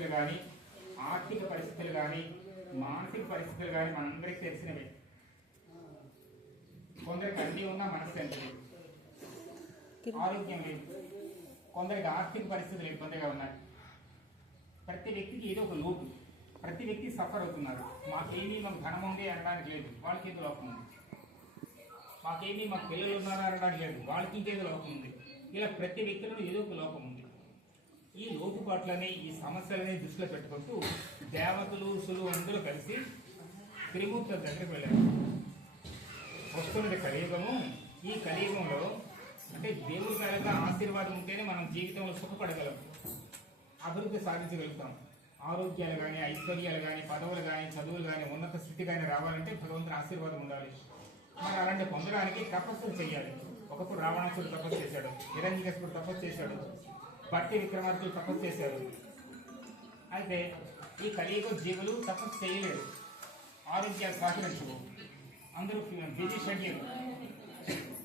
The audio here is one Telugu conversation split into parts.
పరిస్థితులు కానీ, ఆర్థిక పరిస్థితులు కానీ, మానసిక పరిస్థితులు కానీ మనందరికీ తెలిసినవే. కొందరికి అన్నీ ఉన్నా మనశ్శాంతి లేదు, ఆరోగ్యం లేదు, కొందరికి ఆర్థిక పరిస్థితులు ఇబ్బందిగా ఉన్నాయి. ప్రతి వ్యక్తికి ఏదో ఒక లోటు, ప్రతి వ్యక్తి సఫర్ అవుతున్నారు. మాకేమీ మాకు ధనం ఉంది అనడానికి లేదు, వాళ్ళకి ఏదో లోపం ఉంది. మాకేమీ మాకు పిల్లలు ఉన్నారా అనడానికి లేదు, వాళ్ళకి ఇంకేదో లోపం ఉంది. ఇలా ప్రతి వ్యక్తిలో ఏదో ఒక లోపం ఉంది. ఈ లోటుపాట్లని, ఈ సమస్యలని దృష్టిలో పెట్టుకుంటూ దేవతలు ఋషులు అందరూ కలిసి త్రిమూర్తుల దగ్గరికి వెళ్ళారు. వస్తున్నది కలియుగము. ఈ కలియుగంలో అంటే దేవుడి కనుక ఆశీర్వాదం ఉంటేనే మనం జీవితంలో సుఖపడగలం, అభివృద్ధి సాధించగలుగుతాం. ఆరోగ్యాలు కానీ, ఐశ్వర్యాలు కానీ, పదవులు కానీ, చదువులు కానీ, ఉన్నత స్థితి కానీ రావాలంటే భగవంతుని ఆశీర్వాదం ఉండాలి. మరి అలాంటి పొందడానికి తపస్సులు చేయాలి. ఒకప్పుడు రావణాసుడు తపస్సు చేశాడు, హిరణ్యకశిపుడు తపస్సు చేశాడు, భక్తి విక్రమార్కులు తపస్సు చేశారు. అయితే ఈ కలియుగ జీవులు తపస్సు చేయలేరు, ఆరోగ్యాలు సహకరించవు, అందరూ బిజీ షెడ్యూల్.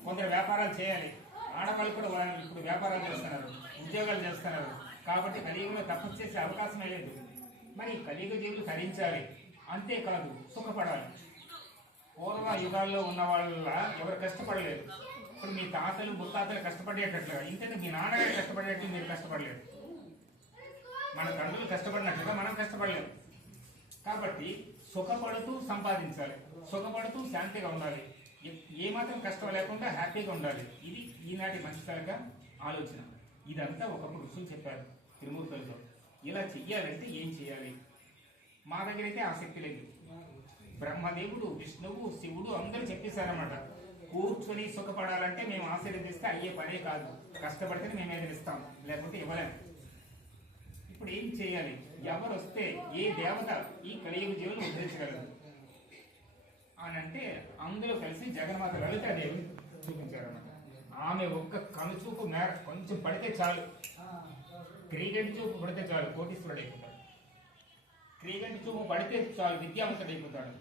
కొందరు వ్యాపారాలు చేయాలి, ఆడవాళ్ళు కూడా ఇప్పుడు వ్యాపారాలు చేస్తున్నారు, ఉద్యోగాలు చేస్తున్నారు. కాబట్టి కలియుగంలో తపస్సు చేసే అవకాశమే లేదు. మరి కలియుగ జీవులు తరించాలి, అంతేకాదు సుఖపడాలి. పూర్వ యుగాల్లో ఉన్న వాళ్ళ ఎవరు కష్టపడలేదు. ఇప్పుడు మీ తాతలు ముత్తాతలు కష్టపడేటట్లుగా, ఇంతకు మీ నాన్నగారు కష్టపడేట్లు మీరు కష్టపడలేదు, మన తండ్రులు కష్టపడినట్లుగా మనం కష్టపడలేము. కాబట్టి సుఖపడుతూ సంపాదించాలి, సుఖపడుతూ శాంతిగా ఉండాలి, ఏమాత్రం కష్టం లేకుండా హ్యాపీగా ఉండాలి. ఇది ఈనాటి మనిషిగా ఆలోచన. ఇదంతా ఒకప్పుడు ఋషులు చెప్పారు త్రిమూర్తులతో. ఇలా చెయ్యాలంటే ఏం చేయాలి? మా దగ్గర అయితే ఆసక్తి లేదు. బ్రహ్మదేవుడు, విష్ణువు, శివుడు అందరూ చెప్పేశారన్నమాట. కూర్చొని సుఖపడాలంటే మేము ఆశీర్వదిస్తే అయ్యే పనే కాదు, కష్టపడితే మేము ఎదిరిస్తాం, లేకపోతే ఇవ్వలేము. ఇప్పుడు ఏం చేయాలి? ఎవరు వస్తే ఏ దేవత ఈ కలియుగ జీవులు ఉద్ధరించగలదు అని అంటే అందులో కలిసి జగన్మాత లలితాదేవి చూపించారన్నమాట. ఆమె ఒక్క కనుచూపు మేర కొంచెం పడితే చాలు, క్రీగంటి చూపు పడితే చాలు కోటీశ్వరుడు అయిపోతాడు. క్రీగంటి చూపు పడితే చాలు విద్యావంతుడు అయిపోతాడు.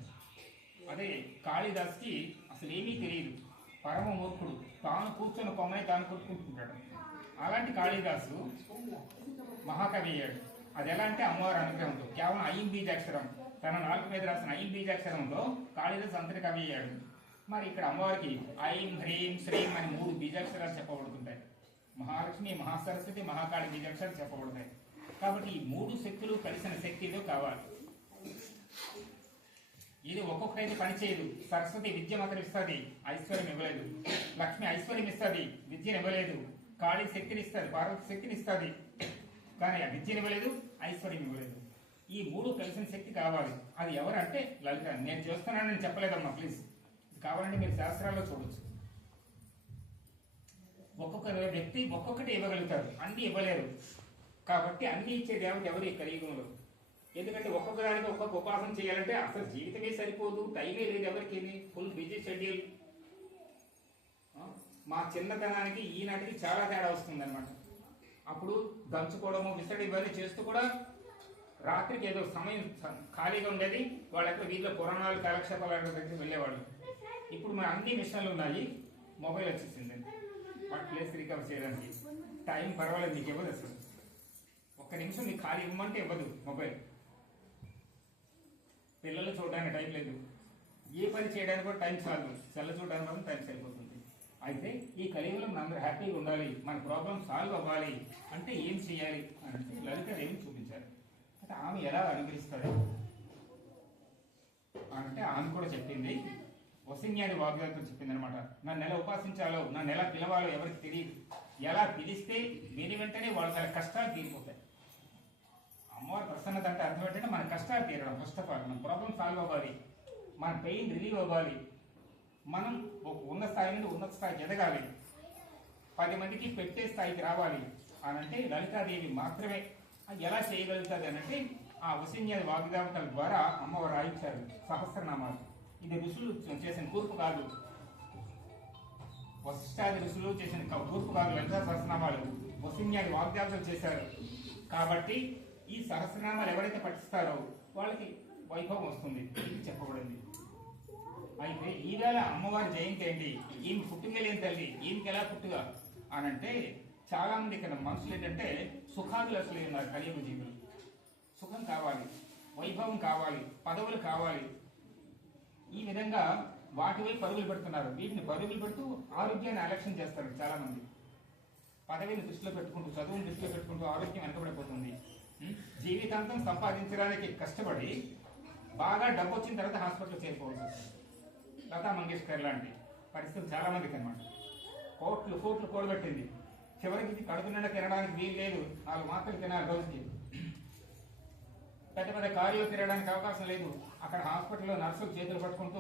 అదే కాళిదాస్కి అసలు ఏమీ తెలియదు, పరమ మూర్ఖుడు, తాను కూర్చొని కొమ్మని తాను కొట్టుకుంటుంటాడు. అలాంటి కాళిదాసు మహాకవి అయ్యాడు. అది ఎలా అంటే అమ్మవారి అనుగ్రహంతో, కేవలం ఐం బీజాక్షరం, తన నాలుగు మీద రాసిన ఐం బీజాక్షరంలో కాళిదాసు అంతటి కవి అయ్యాడు. మరి ఇక్కడ అమ్మవారికి ఐం, హ్రీం, శ్రీం అని 3 బీజాక్షరాలు చెప్పబడుతుంటాయి. మహాలక్ష్మి, మహాసరస్వతి, మహాకాళి బీజాక్షరాలు చెప్పబడతాయి. కాబట్టి ఈ 3 శక్తులు కలిసిన శక్తిలో కావాలి. ఇది ఒక్కొక్కటైతే పనిచేయదు. సరస్వతి విద్య మాత్రం ఇస్తుంది, ఐశ్వర్యం ఇవ్వలేదు. లక్ష్మి ఐశ్వర్యం ఇస్తుంది, విద్యను ఇవ్వలేదు. కాళీ శక్తిని ఇస్తుంది, పార్వతి శక్తిని ఇస్తుంది, కానీ ఆ విద్యను ఇవ్వలేదు, ఐశ్వర్యం ఇవ్వలేదు. ఈ 3 కలిసిన శక్తి కావాలి. అది ఎవరంటే లలిత. నేను చేస్తున్నానని చెప్పలేదమ్మా, ప్లీజ్. కావాలంటే మీరు శాస్త్రాల్లో చూడొచ్చు. ఒక్కొక్క వ్యక్తి ఒక్కొక్కటి ఇవ్వగలుగుతారు, అన్ని ఇవ్వలేరు. కాబట్టి అన్ని ఇచ్చే దేవత ఎవరు ఈ కలియుగంలో? ఎందుకంటే ఒక్కొక్క దానికి ఒక్కొక్క ఉపాసన చేయాలంటే అసలు జీవితమే సరిపోదు, టైమే లేదు ఎవరికి, ఫుల్ బిజీ షెడ్యూల్. మా చిన్నతనానికి ఈనాటికి చాలా తేడా వస్తుంది అనమాట. అప్పుడు దంచుకోవడము, విసడి ఇవన్నీ చేస్తూ కూడా రాత్రికి ఏదో సమయం ఖాళీగా ఉండేది. వాళ్ళకి వీళ్ళ పురాణాలు, కాలక్షేపాల దగ్గరికి వెళ్ళేవాళ్ళు. ఇప్పుడు మన అన్ని మిషన్లు ఉన్నాయి, మొబైల్ వచ్చేసింది. వాటి ప్లేస్ రికవర్ చేయడానికి టైం పర్వాలేదు, మీకు ఇవ్వదు అసలు. ఒక్క నిమిషం మీకు ఖాళీ ఇవ్వమంటే ఇవ్వదు మొబైల్. పిల్లలు చూడడానికి టైం లేదు, ఏ పని చేయడానికి కూడా టైం చాలు, సెల్ల చూడడానికి కూడా టైం సరిపోతుంది. అయితే ఈ కలియుగంలో మనం అందరూ హ్యాపీగా ఉండాలి, మన ప్రాబ్లం సాల్వ్ అవ్వాలి అంటే ఏం చేయాలి అని అంటే లలితాదేవిని చూపించారు. అంటే ఆమె ఎలా అనుగ్రహిస్తారు అంటే ఆమె కూడా చెప్పింది, వసిన్యాది వాగ్దాలతో చెప్పింది అనమాట. నన్ను ఎలా ఉపాసించాలో, నన్ను ఎలా పిలవాలో ఎవరికి తెలియదు. ఎలా పిలిస్తే విని వెంటనే వాళ్ళ కష్టాలు తీరిపోతాయి. అమ్మవారి ప్రసన్నత అంటే అర్థం ఏంటంటే మన కష్టాలు తీరడం. ఫస్ట్ ఆఫ్ ఆల్ మన ప్రాబ్లం సాల్వ్ అవ్వాలి, మన పెయిన్ రిలీవ్ అవ్వాలి, మనం ఉన్న స్థాయి నుండి ఉన్నత స్థాయికి ఎదగాలి, 10 మందికి పెట్టే స్థాయికి రావాలి అని అంటే లలితాదేవి మాత్రమే ఎలా చేయగలుగుతుంది అని అంటే ఆ వసిన్యాది వాగ్దావతాల ద్వారా అమ్మవారు రాయించారు సహస్రనామాలు. ఇది ఋషులు చేసిన కూర్పు కాదు, వశిష్ఠాది ఋషులు చేసిన కూర్పు కాదు. లలితా సహస్రనామాలు వసిన్యాది వాగ్దావతాలు చేశారు. కాబట్టి ఈ సహస్రనామాలు ఎవరైతే పఠిస్తారో వాళ్ళకి వైభవం వస్తుంది, ఇది చెప్పబడింది. అయితే ఈవేళ అమ్మవారి జయంతి ఏంటి, ఈమె పుట్టుకలేని తల్లి, ఈమెకి ఎలా పుట్టుగా అని అంటే చాలా మంది ఇక్కడ మనుషులు ఏంటంటే సుఖాదులు అసలు ఉన్నారు కలియుగ జీవులు. సుఖం కావాలి, వైభవం కావాలి, పదవులు కావాలి. ఈ విధంగా వాటివై పరుగులు పెడుతున్నారు. వీటిని పరుగులు పెడుతూ ఆరోగ్యాన్ని అలక్ష్యం చేస్తారు చాలా మంది. పదవిని దృష్టిలో పెట్టుకుంటూ, చదువుని దృష్టిలో పెట్టుకుంటూ ఆరోగ్యం వెనకబడిపోతుంది. జీవితాంతం సంపాదించడానికి కష్టపడి బాగా డబ్బు వచ్చిన తర్వాత హాస్పిటల్లో చేరుకోవాల్సి వస్తుంది. లతా మంగేష్కర్ లాంటి పరిస్థితులు చాలా మందికి అనమాట. కోట్లు కోట్లు కూడబెట్టింది, చివరికి ఇది కడుపు నిండా తినడానికి వీలు లేదు, 4 మాత్రలు తినాలి రోజుకి. పెద్ద పెద్ద కారులో తిరగడానికి అవకాశం లేదు. అక్కడ హాస్పిటల్లో నర్సులు చేతులు పట్టుకుంటూ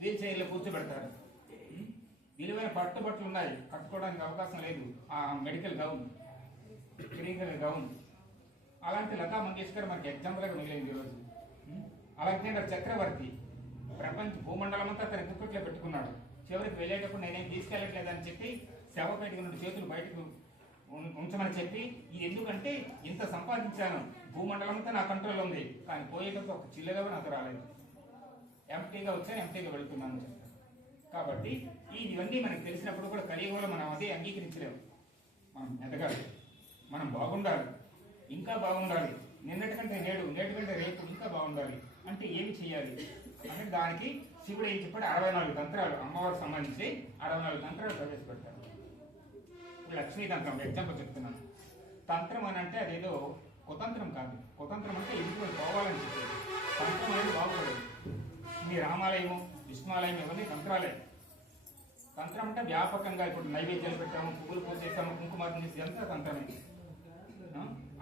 వీల్ చైర్లో కూర్చోబెడతారు. విలువైన పట్టుబట్టలు ఉన్నాయి, కట్టుకోవడానికి అవకాశం లేదు. ఆ మెడికల్ గౌన్, క్లినికల్ గౌన్. అలాంటి లతా మంగేష్కర్ మనకి ఎగ్జాంపుల్గా మిగిలింది ఈరోజు. అలెగ్జాండర్ చక్రవర్తి ప్రపంచ భూమండలం అంతా తన గుప్పెట్లో పెట్టుకున్నాడు. చివరికి వెళ్ళేటప్పుడు నేనేం తీసుకెళ్ళట్లేదని చెప్పి శవపేటిక నుండి చేతులు బయటకు ఉంచమని చెప్పి, ఇది ఎందుకంటే ఇంత సంపాదించాను, భూమండలం అంతా నా కంట్రోల్ ఉంది, కానీ పోయేటప్పుడు ఒక చిల్లగా నాకు రాలేదు, ఎంటీగా వచ్చాను, ఎంటీగా వెళుతున్నాను చెప్తాను. కాబట్టి ఇవన్నీ మనకు తెలిసినప్పుడు కూడా కలియుగంలో మనం అదే అంగీకరించలేము. మనం ఎదగాలి, మనం బాగుండాలి, ఇంకా బాగుండాలి, నిన్నటికంటే నేడు, నేటికంటే రేపు ఇంకా బాగుండాలి అంటే ఏమి చేయాలి అంటే దానికి శివుడు ఏం చెప్పాడు, 64 తంత్రాలు, అమ్మవారికి సంబంధించి 64 తంత్రాలు ప్రవేశపెడతారు. లక్ష్మీ తంత్రం ఎగ్జాంపుల్ చెప్తున్నాను. తంత్రం అని అంటే అదేదో కుతంత్రం కాదు. కుతంత్రం అంటే ఎందుకు పోవాలని చెప్పేది. తంత్రం అనేది బాగుపడదు. మీ రామాలయము, విష్ణువాలయం ఇవన్నీ తంత్రాలే. తంత్రం అంటే వ్యాపకంగా ఇప్పుడు నైవేద్యాలు పెట్టాము, పువ్వులు పూసేస్తాము, కుంకుమార్తె చేసి అంతా తంత్రమే.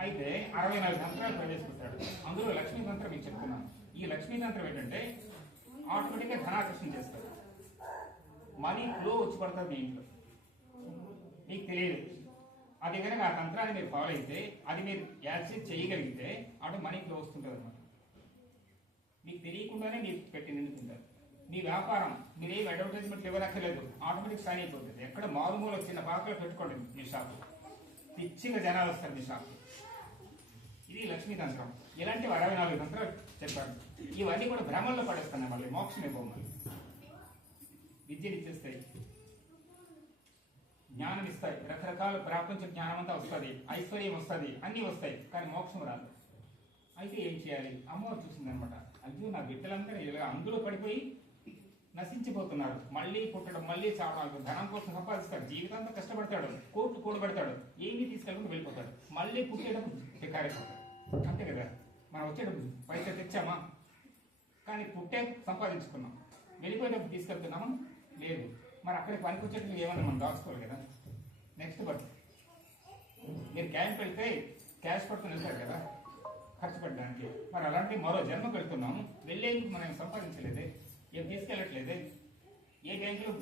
అయితే 64 తంత్రాలు ప్రవేశపెట్టాడు. అందులో లక్ష్మీ తంత్రం మీకు చెప్తున్నాను. ఈ లక్ష్మీ తంత్రం ఏంటంటే ఆటోమేటిక్గా ధనాకర్షణ చేస్తారు. మనీ ఫ్లో వచ్చి పడుతుంది మీ ఇంట్లో, మీకు తెలియదు. అది కనుక ఆ తంత్రాన్ని మీరు ఫాలో అయితే, అది మీరు యాక్సెస్ చేయగలిగితే అటు మనీ ఫ్లో వస్తుంటుంది అనమాట. మీకు తెలియకుండానే మీరు పెట్టి నిండుతుంటారు. మీ వ్యాపారం మీరు ఏం అడ్వర్టైజ్మెంట్లు ఇవ్వనక్కర్లేదు, ఆటోమేటిక్ సైన్ అయిపోతుంది. ఎక్కడ మారుమూల చిన్న పాకలో పెట్టుకోండి మీ షాపు, పిచ్చిగా జనాలు వస్తారు మీ షాపు. ఇది లక్ష్మీ తంత్రం. ఇలాంటివి 64 తంత్రాలు చెప్పారు. ఇవన్నీ కూడా భ్రమంలో పడేస్తున్నాయి. మళ్ళీ మోక్షమే పోవాలి. విద్యను ఇచ్చేస్తాయి, జ్ఞానం ఇస్తాయి, రకరకాల ప్రపంచ జ్ఞానం అంతా వస్తుంది, ఐశ్వర్యం వస్తుంది, అన్నీ వస్తాయి, కానీ మోక్షం రాదు. అయితే ఏం చేయాలి? అమ్మవారు చూసిందనమాట. అయ్యో నా బిడ్డలందరూ ఇలా అందులో పడిపోయి నశించిపోతున్నారు. మళ్ళీ పుట్టడం, మళ్ళీ చావడం, ధనం కోసం సంపాదిస్తాడు, జీవితాంతా కష్టపడతాడు, కోట్లు కూడబెడతాడు, ఏమీ తీసుకెళ్ళకుండా వెళ్ళిపోతాడు. మళ్ళీ పుట్టేటప్పుడు కార్యక్రమం అంతే కదా. మనం వచ్చేటప్పుడు పైసా తెచ్చామా, కానీ పుట్టే సంపాదించుకున్నాం, వెళ్ళిపోయేటప్పుడు తీసుకెళ్తున్నామా లేదు. మరి అక్కడికి పనికి వచ్చేటప్పుడు ఏమన్నా మనం దాచుకోవాలి కదా. నెక్స్ట్ బట్ మీరు క్యాంప్ వెళ్తే క్యాష్ పట్టుకుని వెళ్తారు కదా ఖర్చు పెట్టడానికి. మరి అలాంటి మరో జన్మ పెడుతున్నాము, వెళ్ళేందుకు మనం సంపాదించలేదే, ఏం తీసుకెళ్ళట్లేదే. ఏ బ్యాంకులో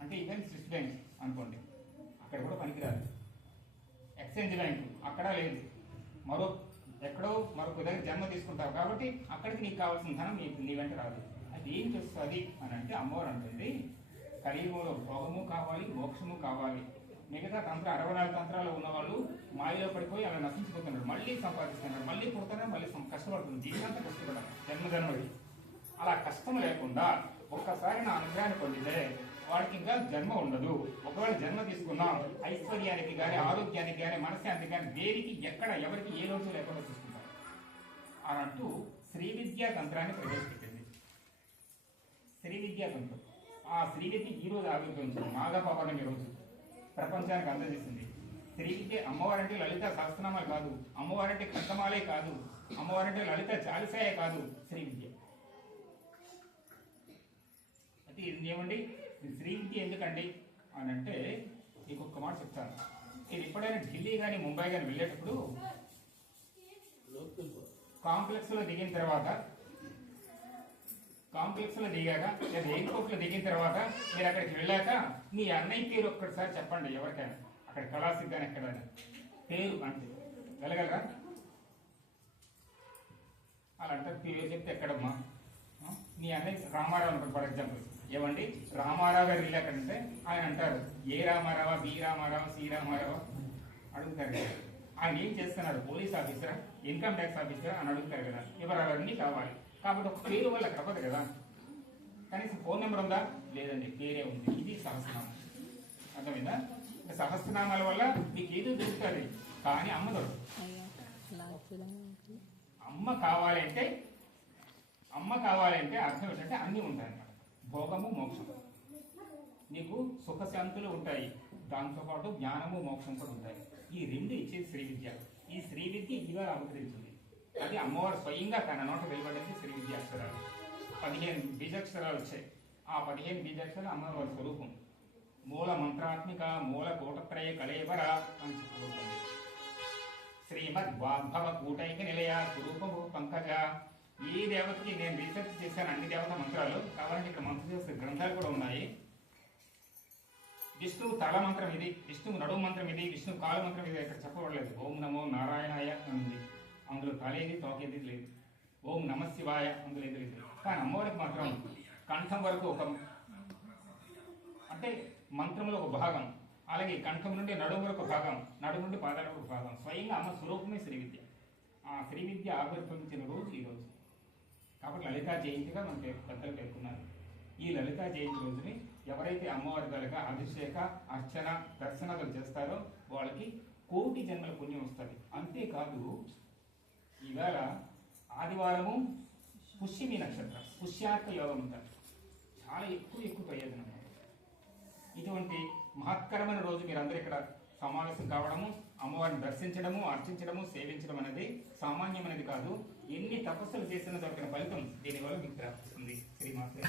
అంటే ఈవెన్ స్విస్ బ్యాంక్ అనుకోండి, అక్కడ కూడా పనికిరాదు. ఎక్స్చేంజ్ బ్యాంకు అక్కడ లేదు, ఎక్కడో మరొక దగ్గర జన్మ తీసుకుంటావు కాబట్టి అక్కడికి నీకు కావాల్సిన ధనం నీ వెంట రాదు. అది ఏం చేస్తుంది అని అంటే అమ్మవారు అంటుంది, కలియుగంలో భోగము కావాలి, మోక్షము కావాలి. మిగతా 64 తంత్రాలు ఉన్నవాళ్ళు మాయలో పడిపోయి అలా నశించిపోతున్నారు, మళ్ళీ సంపాదిస్తున్నారు, మళ్ళీ పుడుతున్నారు, మళ్ళీ కష్టపడుతుంది, జీవితంతా కష్టపడాలి, జన్మజన్మది. అలా కష్టం లేకుండా ఒక్కసారి నా అనుగ్రహాన్ని పొందితే వాడికి ఇంకా జన్మ ఉండదు. ఒకవేళ జన్మ తీసుకున్నాం, ఐశ్వర్యానికి కానీ, ఆరోగ్యానికి కానీ, మనశ్శాంతికి కానీ, దేనికి ఎక్కడ ఎవరికి ఏ రోజు లేకుండా చూసుకుంటారు అని అంటూ శ్రీ విద్యా తంత్రాన్ని ప్రవేశపెట్టింది. శ్రీ విద్యా తంత్రం, ఆ శ్రీ విద్య ఈ రోజు ఆవిర్భవించింది. మాఘ పౌర్ణమి రోజు ప్రపంచానికి అందజేసింది. శ్రీ విద్య అమ్మవారంటే లలిత సహస్రనామాలు కాదు, అమ్మవారంటే కంఠమాలే కాదు, అమ్మవారంటే లలిత చాలిసాయే కాదు, శ్రీ విద్య. అయితే ఏమండి శ్రీ విద్య ఎందుకండి అని అంటే మీకు ఒక్క మాట చెప్తాను. నేను ఎప్పుడైనా ఢిల్లీ కానీ ముంబై కానీ వెళ్ళేటప్పుడు కాంప్లెక్స్లో దిగిన తర్వాత, కాంప్లెక్స్లో దిగాక లేదా ఎయిర్పోర్ట్లో దిగిన తర్వాత మీరు అక్కడికి వెళ్ళాక మీ అన్నయ్య పేరు ఒక్కసారి చెప్పండి ఎవరికైనా, అక్కడ కళాసిద్ధి కానీ ఎక్కడైనా పేరు అంటే వెళ్ళగలరా? అలా అంటారు. పేరు చెప్తే ఎక్కడమ్మా? మీ అన్నయ్య రామారావు అనుకోండి ఫర్ ఎగ్జాంపుల్. ఏమండి రామారావు గారు ఇల్లు ఎక్కడంటే ఆయన అంటారు ఏ రామారావా, బి రామారావా, సి రామారావా అడుగుతారు కదా. ఆయన ఏం చేస్తున్నారు? పోలీస్ ఆఫీసరా, ఇన్కమ్ ట్యాక్స్ ఆఫీసరా అని అడుగుతారు కదా. వివరాలన్నీ కావాలి కాబట్టి ఒక పేరు వల్ల తప్పదు కదా. కనీసం ఫోన్ నెంబర్ ఉందా? లేదండి, పేరే ఉంది. ఇది సహస్రనామం. అర్థమైందా? సహస్రనామాల వల్ల మీకు ఏదో దొరుకుతుంది కానీ అమ్మ దొరకదు. అమ్మ కావాలంటే అర్థం ఏంటంటే అన్నీ ఉంటాయన్నమాట. భోగము మోక్షం, నీకు సుఖశాంతులు ఉంటాయి, దాంతోపాటు జ్ఞానము మోక్షం కూడా ఉంటాయి. ఈ రెండు ఇచ్చేది శ్రీ విద్య. ఈ శ్రీ విద్య ఇదిగా అవతరించింది. అది అమ్మవారు స్వయంగా తన నోట వెలువడింది శ్రీ విద్య అక్షరాలు. 15 బీజాక్షరాలు వచ్చాయి. ఆ 15 బీజాక్షరాలు అమ్మవారి స్వరూపం. మూల మంత్రాత్మిక మూల కూటత్రయ కళేవర అని చెప్పబడుతుంది. శ్రీమద్ వాగ్భవ కూటైక నిలయ స్వరూపము పంకజ. ఈ దేవతకి నేను రీసెర్చ్ చేశాను, అన్ని దేవత మంత్రాలు కావాలంటే ఇక్కడ మంత్ర గ్రంథాలు కూడా ఉన్నాయి. విష్ణువు తల మంత్రం ఇది, విష్ణువు నడుము మంత్రం ఇది, విష్ణువు కాలు మంత్రం ఇది. ఇక్కడ చెప్పబడలేదు. ఓం నమో నారాయణాయ ఉంది, అందులో తలేది తోకేది లేదు. ఓం నమ శివాయ అందులో ఏది లేదు. కానీ అమ్మవారికి మాత్రం కంఠం వరకు ఒక అంటే మంత్రంలో ఒక భాగం, అలాగే కంఠం నుండి నడుము వరకు భాగం, నడుము నుండి పాదాల వరకు భాగం. స్వయంగా అమ్మ స్వరూపమే శ్రీ విద్య. ఆ శ్రీ విద్య ఆవిర్భవించిన రోజు ఈ రోజు. కాబట్టి లలితా జయంతిగా మన పెద్దలు పేర్కొన్నారు. ఈ లలితా జయంతి రోజుని ఎవరైతే అమ్మవారి గారిగా అభిషేక అర్చన దర్శనాలు చేస్తారో వాళ్ళకి కోటి జన్మల పుణ్యం వస్తుంది. అంతేకాదు ఈవేళ ఆదివారము పుష్యమి నక్షత్రం, పుష్యార్క యోగం ఉంటారు. చాలా ఎక్కువ ప్రయోజనం. ఇటువంటి మహత్కరమైన రోజు మీరందరూ ఇక్కడ సమావేశం కావడము, అమ్మవారిని దర్శించడము, అర్చించడము, సేవించడం అనేది సామాన్యమైనది కాదు. ఎన్ని తపస్సులు చేసిన దొరికిన ఫలితం దీనివల్ల మీకు ప్రాప్తిస్తుంది. శ్రీమాత్రే.